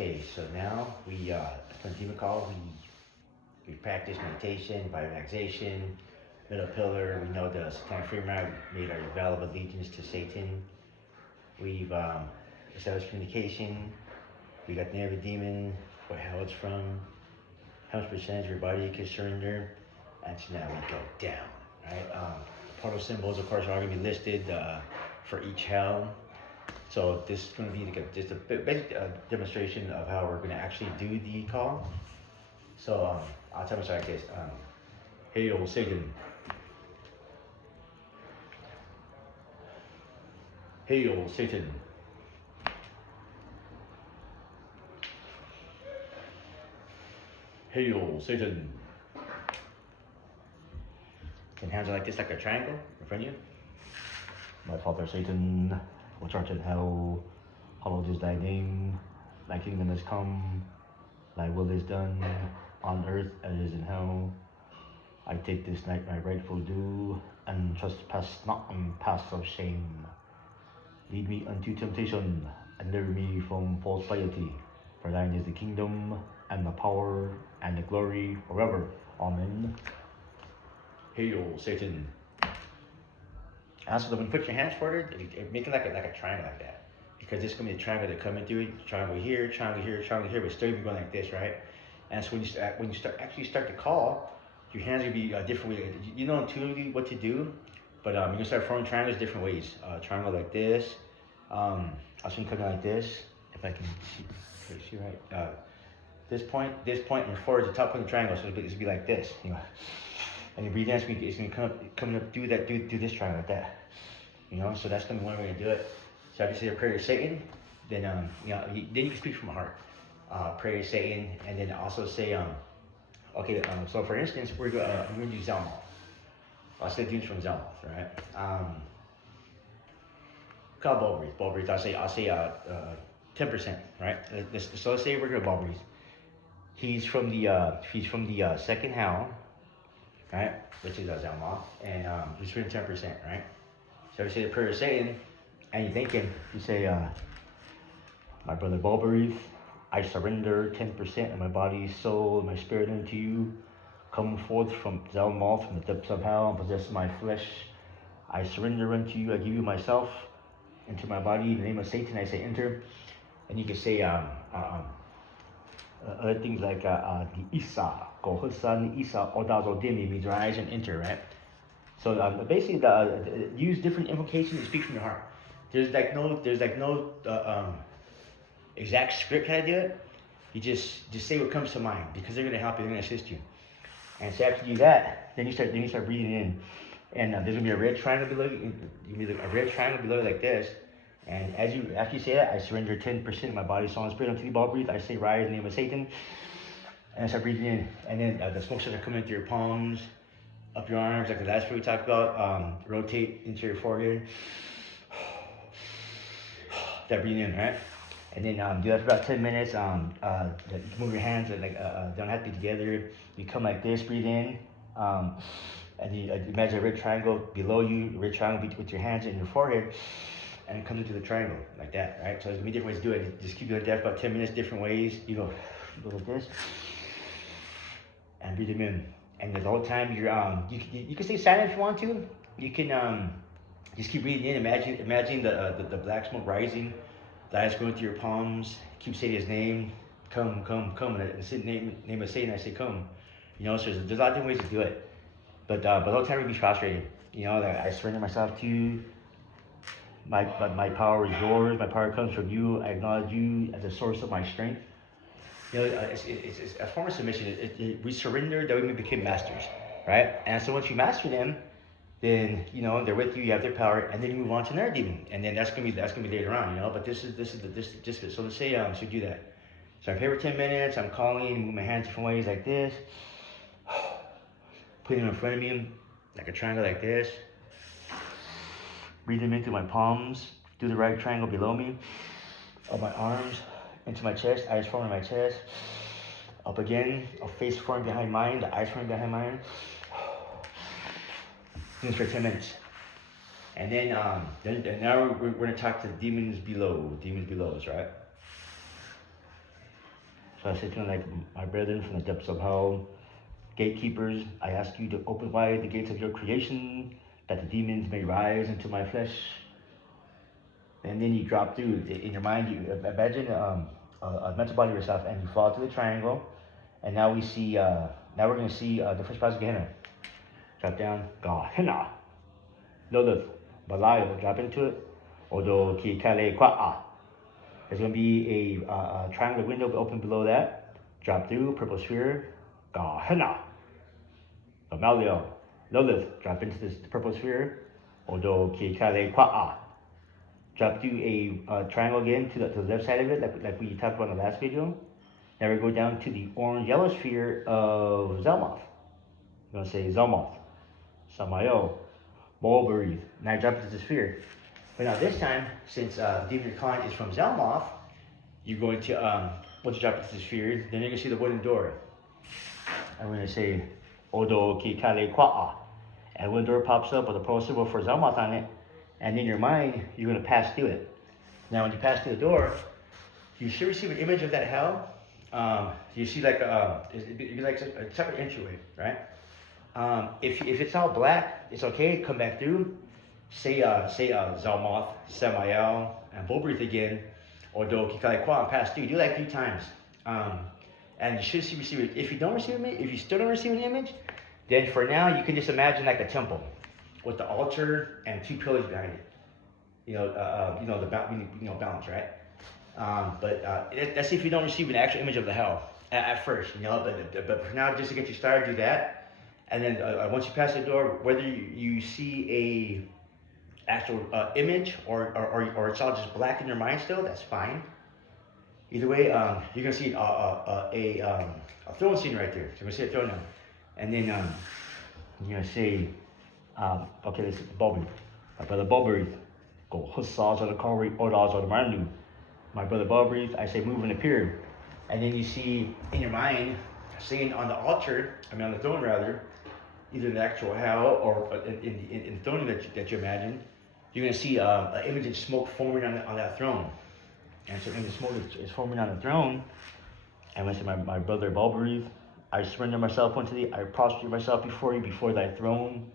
Okay, so now we from Demon Call we practice meditation, visualization, middle pillar. We know the Satanic Freeman made our vow of allegiance to Satan. We've established communication. We got the name of the demon, what hell it's from, how much percentage of your body you can surrender, and so now we go down. Right? Portal symbols, of course, are going to be listed for each hell. So this is going to be like just a basic demonstration of how we're going to actually do the call. So I'll tell you like this. Hail Satan. Hail Satan. Hail Satan. And hands are like this, like a triangle in front of you. My father Satan, which art in hell, hallowed is thy name. Thy kingdom has come. Thy will is done on earth as it is in hell. I take this night my rightful due, and trespass not on paths of shame. Lead me unto temptation, and deliver me from false piety. For thine is the kingdom, and the power, and the glory forever. Amen. Hail Satan. Also, when you put your hands forward, make it like a triangle like that. Because this is going to be a triangle that coming through it. Triangle here, triangle here, triangle here, but still be going like this, right? And so when you start to call, your hands will be a different way. You know intuitively what to do, but you're going to start forming triangles different ways. Triangle like this. I was going to come like this, if I can see right. This point, and forward to the top of the triangle, so it's going to be like this. You know. And you breathe in, it's going to come up, do this triangle like that. You know, so that's going to be one way to do it. So after you say a prayer to Satan, then then you can speak from the heart. Pray to Satan, and then also say, so for instance, I'm going to do Zelmoth. I'll say things from Zelmoth, right? Call Bulbreeze. I'll say 10%, right? So let's say we're going to Bulbreeze. He's from the second howl, right? Which is Zelmoth, and he's from 10%, right? So we say the prayer to Satan, and you thank him. You say, my brother Bulbreeze, I surrender 10% of my body, soul, and my spirit unto you. Come forth from Zelmoth, from the depths of hell, and possess my flesh. I surrender unto you. I give you myself into my body. In the name of Satan, I say enter. And you can say other things like the Isa, Gohusan, Isa, Odazo Dimi means rise and enter, right? So basically, use different invocations and speak from your heart. There's no exact script how to do it. You just say what comes to mind, because they're gonna help you, they're gonna assist you. And so after you do that, then you start breathing in, and there's gonna be a red triangle below you. A red triangle below like this. And after you say that, I surrender 10% of my body, soul, and spirit unto the Bulbreeze. I say rise in the name of Satan, and I start breathing in, and then the smoke starts coming into your palms, up your arms, like the last one we talked about. Rotate into your forehead. Start breathing in, right? And then do that for about 10 minutes. You can move your hands, don't have to be together. You come like this, breathe in, and you imagine a red triangle below you, a red triangle with your hands in your forehead, and it comes into the triangle like that, right? So there's gonna be different ways to do it. Just keep doing that for about 10 minutes, different ways. You go like this, and breathe them in. And the whole time you can stay silent if you want to. You can just keep breathing in. Imagine the black smoke rising. The eyes going through your palms. Keep saying his name. Come. And the name of Satan, I say come. You know, so there's a lot of different ways to do it. But the whole time you'll be frustrated. You know, that I surrender myself to you. My power is yours. My power comes from you. I acknowledge you as the source of my strength. You know, it's a form of submission. We surrender that we become masters, right? And so once you master them, then they're with you. You have their power, and then you move on to another demon, and then that's gonna be later on, But this is so let's say so do that. So I'm here for 10 minutes. I'm calling, move my hands different ways like this, putting them in front of me like a triangle like this. Breathe them into my palms. Do the right triangle below me, of my arms, into my chest. Eyes forming my chest. Up again. A face forming behind mine. The eyes forming behind mine. Do this for 10 minutes. And then now we're going to talk to the demons below. Demons below us, right? So I say to him, like, my brethren from the depths of hell, gatekeepers, I ask you to open wide the gates of your creation, that the demons may rise into my flesh. And then you drop through. In your mind, you imagine a mental body of yourself, and you fall to the triangle. And now we see, now we're going to see the first passage of Gehenna. Drop down, Gehenna. Lilith, Belial, drop into it. Odo ki kale kwa'a. There's going to be a triangular window open below that. Drop through, purple sphere, Gehenna. Gamaliel, Lilith, drop into this purple sphere. Odo ki kale kwa'a. Drop through a triangle again to the left side of it, like we talked about in the last video. Now we go down to the orange-yellow sphere of Zelmoth. We're going to say Zelmoth, Samael, Mulberry. Now you drop into the sphere. But now this time, since the demon you're calling is from Zelmoth, you're going to, once you drop into the sphere, then you're going to see the wooden door. I'm going to say Odo ki kale kwa'a. And when the door pops up with a pearl symbol for Zelmoth on it, and in your mind, you're going to pass through it. Now, when you pass through the door, you should receive an image of that hell. You see like a separate entryway, right? If it's all black, it's okay. Come back through. Say Zelmoth, Samael, and Bulbrith again, or Do Kikale Kwa, and pass through. Do like 3 times. And you should receive it. If you don't receive it, if you still don't receive an image, then for now you can just imagine like a temple with the altar and 2 pillars behind it. The balance, right? But that's if you don't receive an actual image of the hell at first, But for now, just to get you started, do that. And then once you pass the door, whether you see a actual image or it's all just black in your mind still, that's fine. Either way, you're gonna see a throne scene right there. So you're gonna see a throne now, and then you're gonna say. Okay, this is Bobby. My brother Bobby, go hussars or the Corey, Odas or the Marnu. My brother Bobby, I say move and appear. And then you see in your mind, seeing on the altar, on the throne rather, either the actual hell or in the throne that you imagine, you're going to see an image of smoke forming on that throne. And so when the smoke is forming on the throne, and I say, my brother Bobby, I surrender myself unto thee, I prostrate myself before you, before thy throne.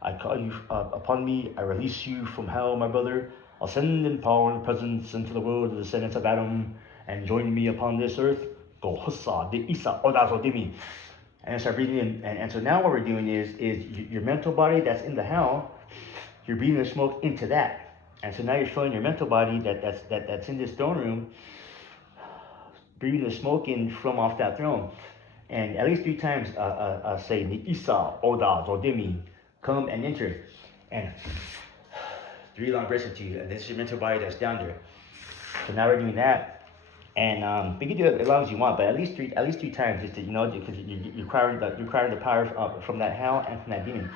I call you upon me, I release you from hell, my brother. Ascend in power and presence into the world of the descendants of Adam, and join me upon this earth. Go hussa de isa odazo dimi. And I start breathing in. And so now what we're doing is your mental body that's in the hell, you're breathing the smoke into that. And so now you're feeling your mental body that's in this throne room, breathing the smoke in from off that throne. And at least 3 times say ni isa odazo dimi. Come and enter, and 3 long breaths into you, and this is your mental body that's down there. So now we're doing that, and you can do it as long as you want, but at least three times, just to, because you're requiring the power from that hell and from that demon.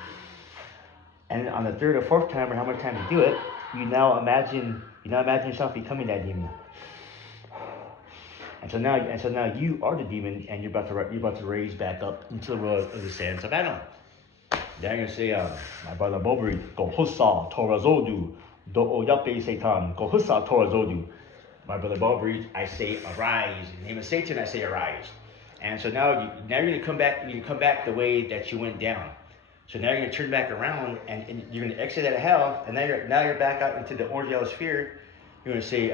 And on the 3rd or 4th time, or how many times you do it, you now imagine yourself becoming that demon. And so now you are the demon, and you're about to raise back up into the world of the descendants of Adam. Then you're going to say, my brother Bobri, go hussa Torah Zodu, do oyape Satan, go hussa Torah Zodu. My brother Bobri, I say arise. In the name of Satan, I say arise. And so now you're going to come back. You come back the way that you went down. So now you're going to turn back around, and you're going to exit out of hell. And now you're back out into the orange-yellow sphere. You're going to say,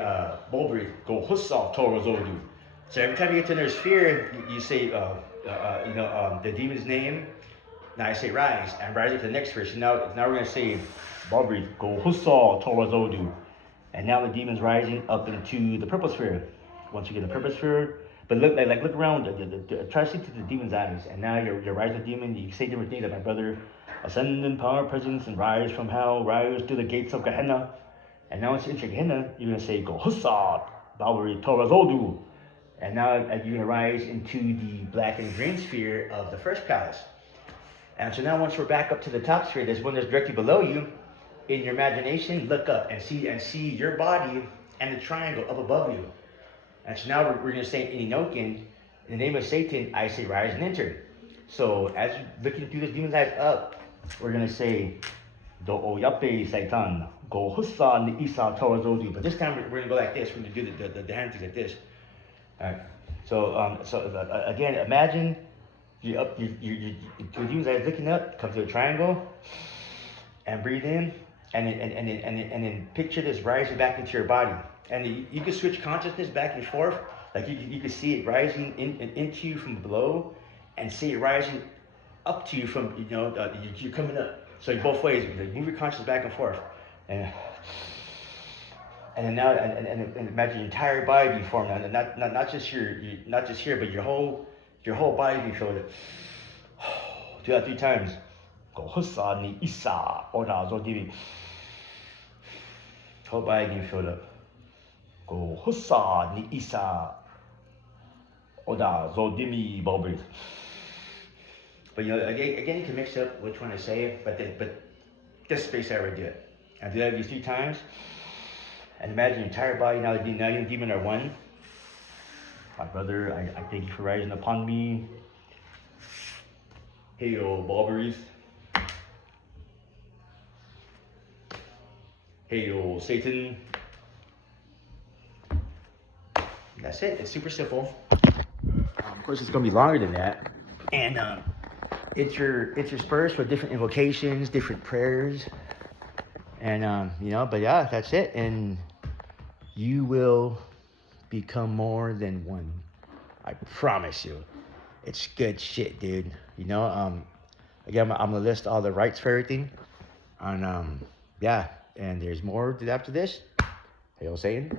Bobri, go hussa Torah Zodu. So every time you get to another sphere, you say, the demon's name. Now I say rise, and rise up to the next sphere. So now we're going to say, Bobri, go hussa Torah Zodu. And now the demon's rising up into the purple sphere. Once you get the purple sphere, but look around, try to see to the demon's eyes. And now you're rising demon. You say different things like, my brother, ascend in power, presence, and rise from hell, rise to the gates of Gehenna. And now once you enter Gehenna, you're going to say, go hussa Bobri Torah Zodu. And now you're going to rise into the black and green sphere of the first palace. And so now once we're back up to the top sphere, there's one that's directly below you. In your imagination, look up and see your body and the triangle up above you. And so now we're going to say in Enochian, in the name of Satan, I say rise and enter. So as you're looking through the demon's eyes up, we're going to say, Do oyape Satan, go hussa ni isa Torah Zodu. But this time we're going to go like this. We're going to do the hand things like this. All right. So again, imagine you guys looking up, come to a triangle, and breathe in, and then picture this rising back into your body, and you can switch consciousness back and forth, like you can see it rising into you from below, and see it rising up to you from you're coming up. So both ways, like, move your consciousness back and forth, and then now and imagine your entire body being formed, and not just not just here, but your whole body being filled. Do that 3 times. Go husa ni isa oda zodimi. Whole body being filled up. Go husa ni isa oda zodimi bobris. But again, you can mix up which one to say, but this space I already do it. I do that these 3 times. And imagine your entire body now, you and demon are one. My brother, I thank you for rising upon me. Hey, yo, Barbers. Hey, yo, Satan. That's it. It's super simple. Of course, it's going to be longer than that. And interspersed with different invocations, different prayers. And, but yeah, that's it. And you will become more than one. I promise you. It's good shit, dude. Again, I'm gonna list all the rights for everything. And, and there's more after this. Hail Satan.